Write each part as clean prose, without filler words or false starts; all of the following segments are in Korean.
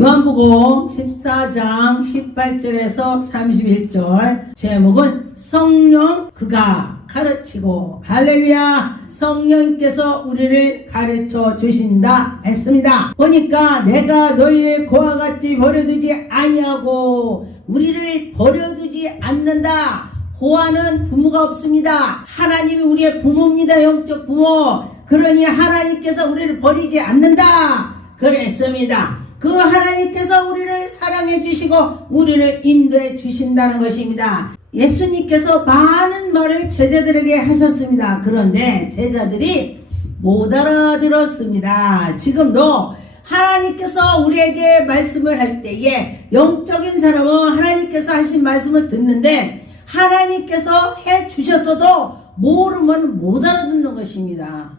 요한복음 14장 18절에서 31절 제목은 성령 그가 가르치고 할렐루야 성령께서 우리를 가르쳐 주신다 했습니다. 보니까 내가 너희를 그와 같이 버려두지 아니하고 우리를 버려두지 않는다. 고아는 부모가 없습니다. 하나님이 우리의 부모입니다. 영적 부모. 그러니 하나님께서 우리를 버리지 않는다 그랬습니다. 그 하나님께서 우리를 사랑해 주시고 우리를 인도해 주신다는 것입니다. 예수님께서 많은 말을 제자들에게 하셨습니다. 그런데 제자들이 못 알아들었습니다. 지금도 하나님께서 우리에게 말씀을 할 때에 영적인 사람은 하나님께서 하신 말씀을 듣는데 하나님께서 해 주셨어도 모르면 못 알아듣는 것입니다.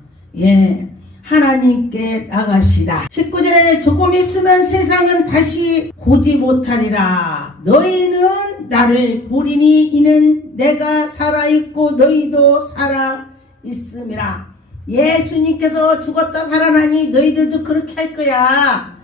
하나님께 나갑시다. 19절에 조금 있으면 세상은 다시 보지 못하리라. 너희는 나를 보리니 이는 내가 살아있고 너희도 살아있음이라. 예수님께서 죽었다 살아나니 너희들도 그렇게 할 거야.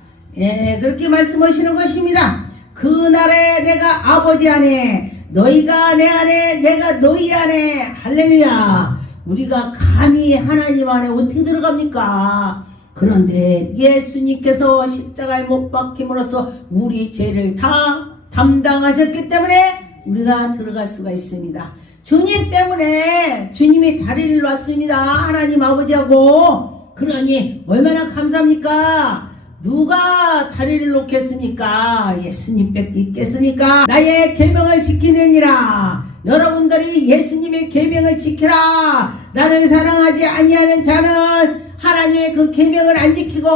그렇게 말씀하시는 것입니다. 그날에 내가 아버지 안에 너희가 내 안에 내가 너희 안에 할렐루야. 우리가 감히 하나님 안에 어떻게 들어갑니까? 그런데 예수님께서 십자가에 못 박힘으로써 우리 죄를 다 담당하셨기 때문에 우리가 들어갈 수가 있습니다. 주님 때문에 주님이 다리를 놨습니다. 하나님 아버지하고. 그러니 얼마나 감사합니까? 누가 다리를 놓겠습니까? 예수님밖에 있겠습니까? 나의 계명을 지키느니라. 여러분들이 예수님의 계명을 지키라. 나를 사랑하지 아니하는 자는 하나님의 그 계명을 안 지키고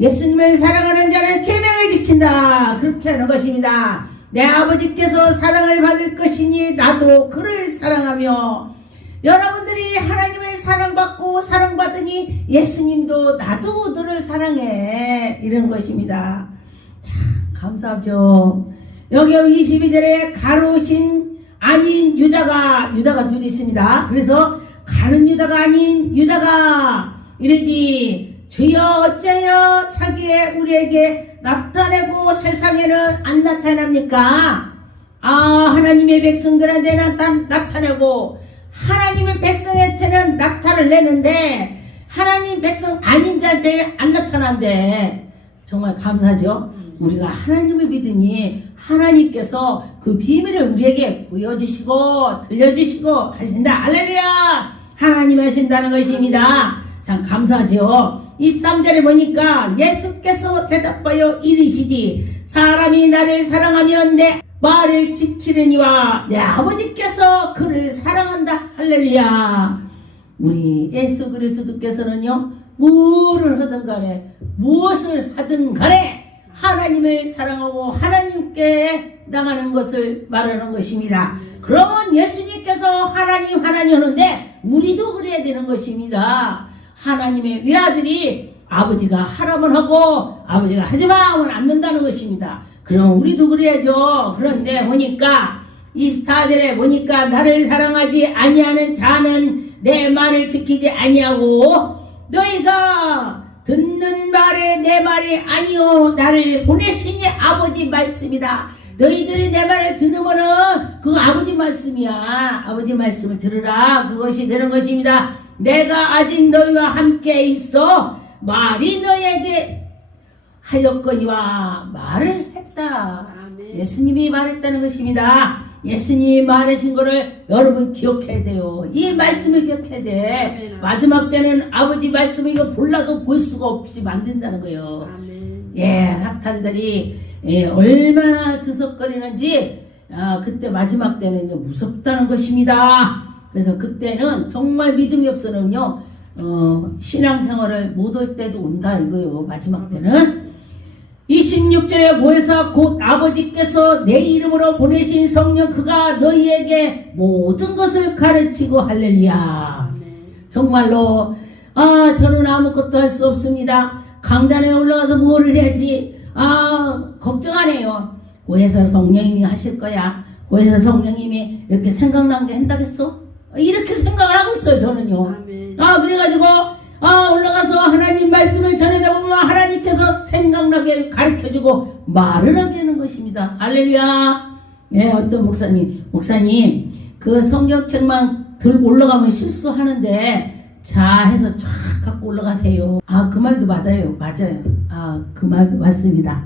예수님을 사랑하는 자는 계명을 지킨다. 그렇게 하는 것입니다. 내 아버지께서 사랑을 받을 것이니 나도 그를 사랑하며 여러분들이 하나님을 사랑받고 사랑받으니 예수님도 나도 너를 사랑해. 이런 것입니다. 감사하죠. 여기 22절에 가로신 아닌 유다가 둘이 있습니다. 그래서 가는 유다가 아닌 유다가 이르니 주여 어째여 자기의 우리에게 나타내고 세상에는 안 나타납니까? 하나님의 백성들한테 나타내고 하나님의 백성한테는 나타를 내는데 하나님 백성 아닌 자한테 안 나타난대. 정말 감사하죠. 우리가 하나님을 믿으니 하나님께서 그 비밀을 우리에게 보여주시고 들려주시고 하신다. 할렐루야. 하나님 하신다는 것입니다. 참 감사하죠. 이 3절에 보니까 예수께서 대답하여 이르시되 사람이 나를 사랑하면 내 말을 지키려니와 내 아버지께서 그를 사랑한다. 할렐루야. 우리 예수 그리스도께서는요 뭐를 하든 간에 무엇을 하든 간에 하나님을 사랑하고 하나님께 나가는 것을 말하는 것입니다. 그러면 예수님께서 하나님 하는데 우리도 그래야 되는 것입니다. 하나님의 외아들이 아버지가 하라면 하고 아버지가 하지마 하면 안 된다는 것입니다. 그럼 우리도 그래야죠. 그런데 보니까 24절에 보니까 나를 사랑하지 아니하는 자는 내 말을 지키지 아니하고 너희가 듣는 말에 내 말이 아니요 나를 보내시니 아버지 말씀이다. 너희들이 내 말을 들으면은 그 아버지 말씀이야. 아버지 말씀을 들으라. 그것이 되는 것입니다. 내가 아직 너희와 함께 있어 말이 너에게 하였거니와 말을 했다. 아멘. 예수님이 말했다는 것입니다. 예수님이 말하신 거를 여러분 기억해야 돼요. 이 말씀을 기억해야 돼. 아멘. 마지막 때는 아버지 말씀을 이거 볼라도 볼 수가 없이 만든다는 거예요. 아멘. 사탄들이 얼마나 드석거리는지 그때 마지막 때는 이제 무섭다는 것입니다. 그래서 그때는 정말 믿음이 없어는요 신앙생활을 못 할 때도 온다 이거요. 마지막 때는 26절에 보혜사 곧 아버지께서 내 이름으로 보내신 성령 그가 너희에게 모든 것을 가르치고 할렐루야. 정말로 저는 아무것도 할 수 없습니다. 강단에 올라가서 뭐를 해야지 걱정 안 해요. 보혜사 성령님이 하실 거야. 보혜사 성령님이 이렇게 생각난 게 한다겠어? 이렇게 생각을 하고 있어요 저는요. 그래가지고 올라가서 하나님 말씀을 전하다 보면 하나님께서 생각나게 가르쳐주고 말을 하게 하는 것입니다. 할렐루야. 예, 어떤 목사님 그 성경책만 들고 올라가면 실수하는데 자 해서 쫙 갖고 올라가세요. 그 말도 맞아요. 그 말도 맞습니다.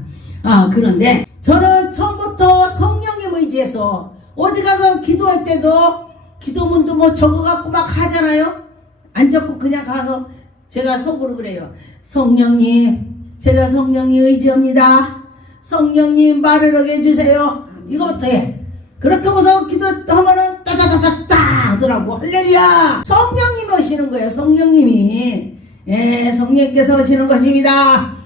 그런데 저는 처음부터 성령님 의지해서 어디 가서 기도할 때도 기도문도 뭐 적어갖고 막 하잖아요. 안 적고 그냥 가서 제가 속으로 그래요. 성령님, 제가 성령님 의지합니다. 성령님 말을 하게 해주세요. 이거부터 해. 그렇게 하고서 기도하면은 따다다다다 하더라고. 할렐루야. 성령님이 오시는 거예요. 성령님이. 예, 성령님께서 오시는 것입니다.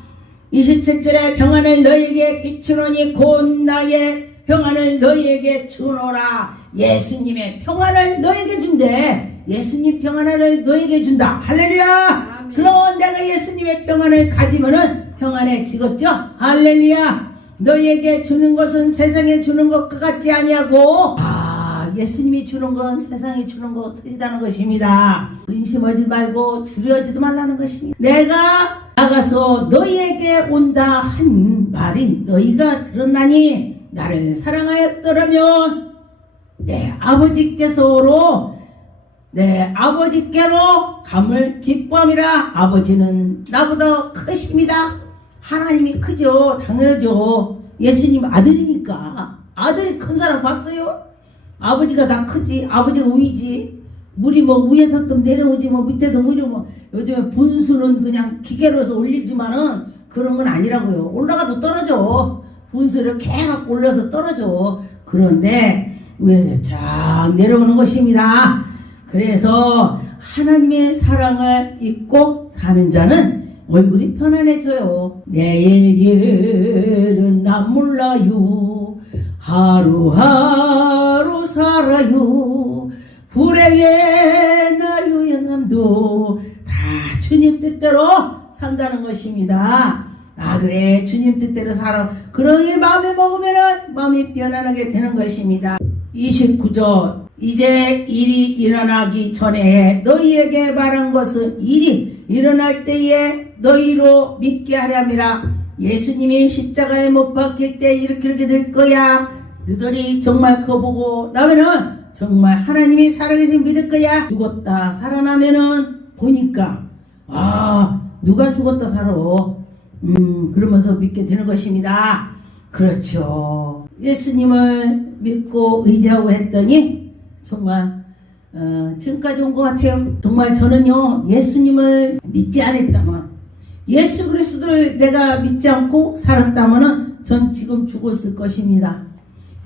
27절에 평안을 너희에게 끼치노니 곧 나의 평안을 너희에게 주노라. 예수님의 평안을 너희에게 준대. 예수님 평안을 너희에게 준다. 할렐루야. 아멘. 그럼 내가 예수님의 평안을 가지면은 평안해지겠죠. 할렐루야. 너희에게 주는 것은 세상에 주는 것과 같지 아니하고 예수님이 주는 건 세상에 주는 것 틀리다는 것입니다. 근심하지 말고 두려워하지도 말라는 것입니다. 내가 나가서 너희에게 온다 한 말이 너희가 들었나니 나를 사랑하였더라면 내 아버지께로 감을 기뻐함이라. 아버지는 나보다 크십니다. 하나님이 크죠. 당연하죠. 예수님 아들이니까. 아들이 큰 사람 봤어요? 아버지가 다 크지. 아버지가 우이지. 물이 뭐 위에서 좀 내려오지 뭐 밑에서 오히려 뭐 요즘에 분수는 그냥 기계로서 올리지만은 그런 건 아니라고요. 올라가도 떨어져. 분수를 이렇게 갖고 올려서 떨어져. 그런데 위에서 쫙 내려오는 것입니다. 그래서 하나님의 사랑을 잊고 사는 자는 얼굴이 편안해져요. 내일은 난 몰라요. 하루하루 살아요. 불행의 날 유행함도 다 주님 뜻대로 산다는 것입니다. 그래 주님 뜻대로 살아. 그러니 마음에 먹으면 마음이 편안하게 되는 것입니다. 29절 이제 일이 일어나기 전에 너희에게 말한 것은 일이 일어날 때에 너희로 믿게 하렴이라. 예수님이 십자가에 못 박힐 때 이렇게 될 거야. 너희들이 정말 그거 보고 나면은 정말 하나님이 살아계신 믿을 거야. 죽었다 살아나면은 보니까 누가 죽었다 살아. 그러면서 믿게 되는 것입니다. 그렇죠. 예수님을 믿고 의지하고 했더니 정말 지금까지 온 것 같아요. 정말 저는요 예수님을 믿지 않았다면, 예수 그리스도를 내가 믿지 않고 살았다면 전 지금 죽었을 것입니다.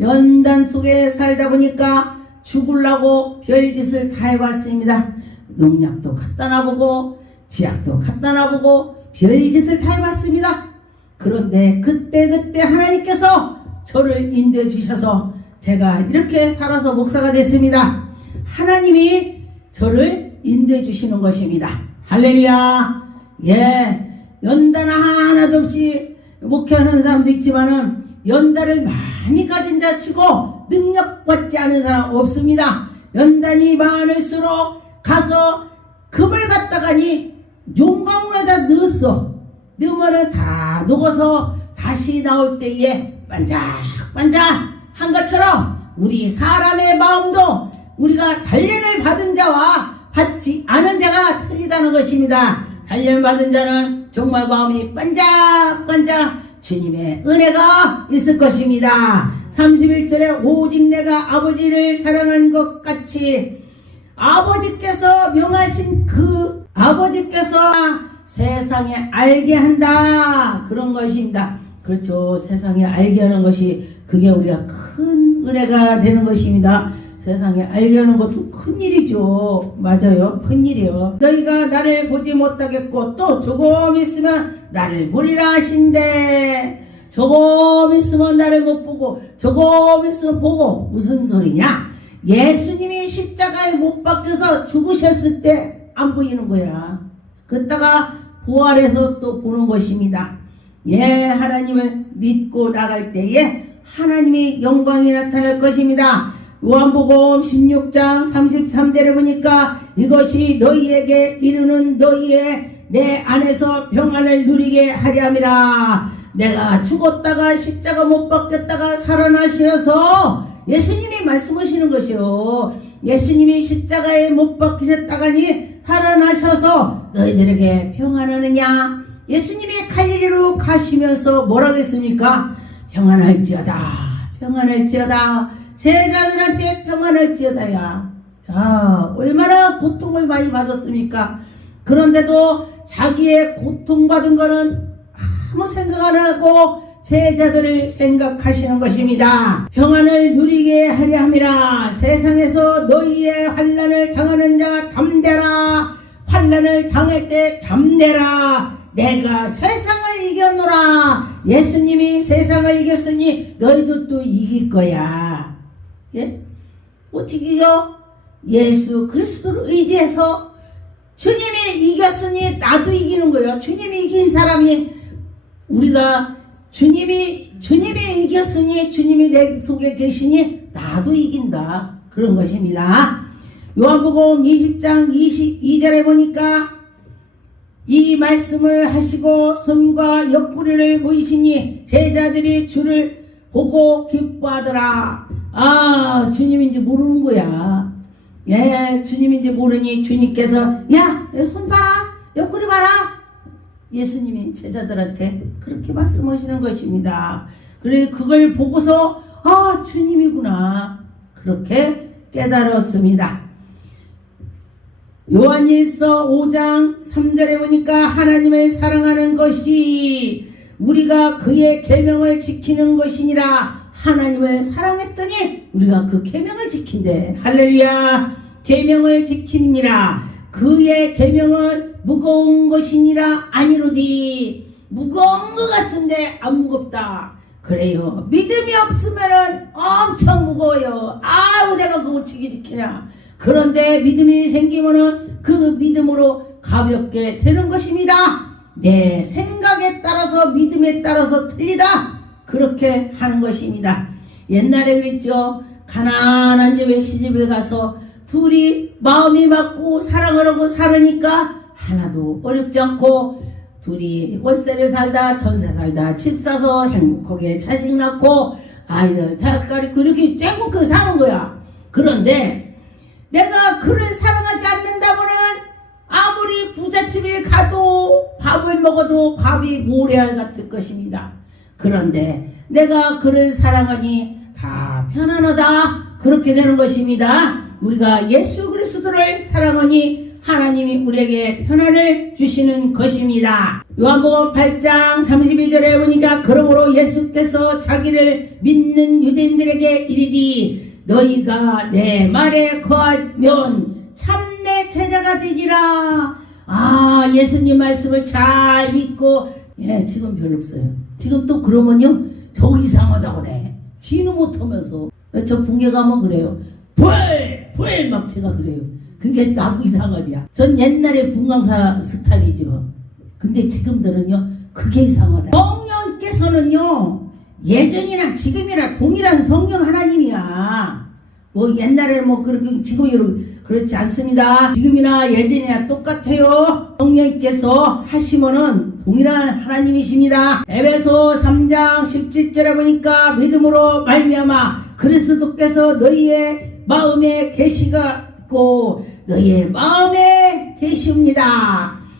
연단 속에 살다 보니까 죽으려고 별짓을 다 해봤습니다. 농약도 갖다 놔보고 지약도 갖다 놔보고 별짓을 다 해봤습니다. 그런데 그때 하나님께서 저를 인도해 주셔서 제가 이렇게 살아서 목사가 됐습니다. 하나님이 저를 인도해 주시는 것입니다. 할렐루야. 예, 연단 하나도 없이 목회하는 사람도 있지만은 연단을 많이 가진 자 치고 능력받지 않은 사람 없습니다. 연단이 많을수록 가서 금을 갖다가니 용광로에다 넣었어. 넣으면은 다 녹아서 다시 나올 때에 반짝반짝한 것처럼 우리 사람의 마음도 우리가 단련을 받은 자와 받지 않은 자가 틀리다는 것입니다. 단련을 받은 자는 정말 마음이 반짝반짝 주님의 은혜가 있을 것입니다. 31절에 오직 내가 아버지를 사랑한 것 같이 아버지께서 명하신 그 아버지께서 세상에 알게 한다. 그런 것입니다. 그렇죠. 세상에 알게 하는 것이 그게 우리가 큰 은혜가 되는 것입니다. 세상에 알게 하는 것도 큰일이죠. 맞아요. 큰일이요. 너희가 나를 보지 못하겠고 또 조금 있으면 나를 보리라 하신대. 조금 있으면 나를 못 보고 조금 있으면 보고. 무슨 소리냐? 예수님이 십자가에 못 박혀서 죽으셨을 때 안 보이는 거야. 그러다가 부활해서 또 보는 것입니다. 예, 하나님을 믿고 나갈 때에 하나님의 영광이 나타날 것입니다. 요한복음 16장 33절에 보니까 이것이 너희에게 이르는 너희의 내 안에서 평안을 누리게 하려 함이라. 내가 죽었다가 십자가 못 박혔다가 살아나셔서 예수님이 말씀하시는 것이요. 예수님이 십자가에 못 박히셨다가니 살아나셔서 너희들에게 평안하느냐. 예수님이 갈릴리로 가시면서 뭐라고 했습니까? 평안할지어다, 평안할지어다, 제자들한테 평안할지어다야. 야, 얼마나 고통을 많이 받았습니까? 그런데도 자기의 고통받은 거는 아무 생각 안 하고 제자들을 생각하시는 것입니다. 평안을 누리게 하려 함이라. 세상에서 너희의 환난을 당하는 자 담대라. 환난을 당할 때 담대라. 내가 세상을 이겼노라. 예수님이 세상을 이겼으니 너희도 또 이길 거야. 예? 어떻게 이겨? 예수 그리스도를 의지해서 주님이 이겼으니 나도 이기는 거예요. 주님이 이긴 사람이 우리가 주님이 이겼으니 주님이 내 속에 계시니 나도 이긴다. 그런 것입니다. 요한복음 20장 22절에 보니까 이 말씀을 하시고 손과 옆구리를 보이시니 제자들이 주를 보고 기뻐하더라. 아, 주님인지 모르는 거야. 예, 주님인지 모르니 주님께서 야, 손 봐라, 옆구리 봐라. 예수님이 제자들한테 그렇게 말씀하시는 것입니다. 그래, 그걸 보고서 아, 주님이구나. 그렇게 깨달았습니다. 요한일서 5장 3절에 보니까 하나님을 사랑하는 것이 우리가 그의 계명을 지키는 것이니라. 하나님을 사랑했더니 우리가 그 계명을 지킨대. 할렐루야. 계명을 지킵니다. 그의 계명은 무거운 것이니라 아니로디. 무거운 것 같은데 안 무겁다. 그래요. 믿음이 없으면은 엄청 무거워요. 아우, 내가 그거 어떻게 지키냐. 그런데 믿음이 생기면은 그 믿음으로 가볍게 되는 것입니다. 내 생각에 따라서 믿음에 따라서 틀리다. 그렇게 하는 것입니다. 옛날에 그랬죠. 가난한 집에 시집에 가서 둘이 마음이 맞고 사랑을 하고 살으니까 하나도 어렵지 않고 둘이 월세를 살다 전세 살다 집 사서 행복하게 자식 낳고 아이들 대학 가리고 이렇게 행복하게 사는 거야. 그런데 내가 그를 사랑하지 않는다면은 아무리 부잣집에 가도 밥을 먹어도 밥이 모래알 같을 것입니다. 그런데 내가 그를 사랑하니 다 편안하다. 그렇게 되는 것입니다. 우리가 예수 그리스도를 사랑하니 하나님이 우리에게 편안을 주시는 것입니다. 요한복음 8장 32절에 보니까 그러므로 예수께서 자기를 믿는 유대인들에게 이르되 너희가 내 말에 거하면 참내 제자가 되리라. 아, 예수님 말씀을 잘 믿고 예, 지금 별로 없어요. 지금 또 그러면요 저 이상하다고 그래. 지는 못하면서 저 붕괴 가면 그래요. 펄 막 제가 그래요. 그게 나고 이상하냐. 전 옛날에 분강사 스타일이죠. 근데 지금들은요 그게 이상하다. 성령께서는요 예전이나 지금이나 동일한 성령 하나님이야. 뭐 옛날에는 뭐 그렇게 지금 그렇지 않습니다. 지금이나 예전이나 똑같아요. 성령께서 하시면은 동일한 하나님이십니다. 에베소 3장 17절에 보니까 믿음으로 말미암아 그리스도께서 너희의 마음에 계시고 너희의 마음에 계십니다.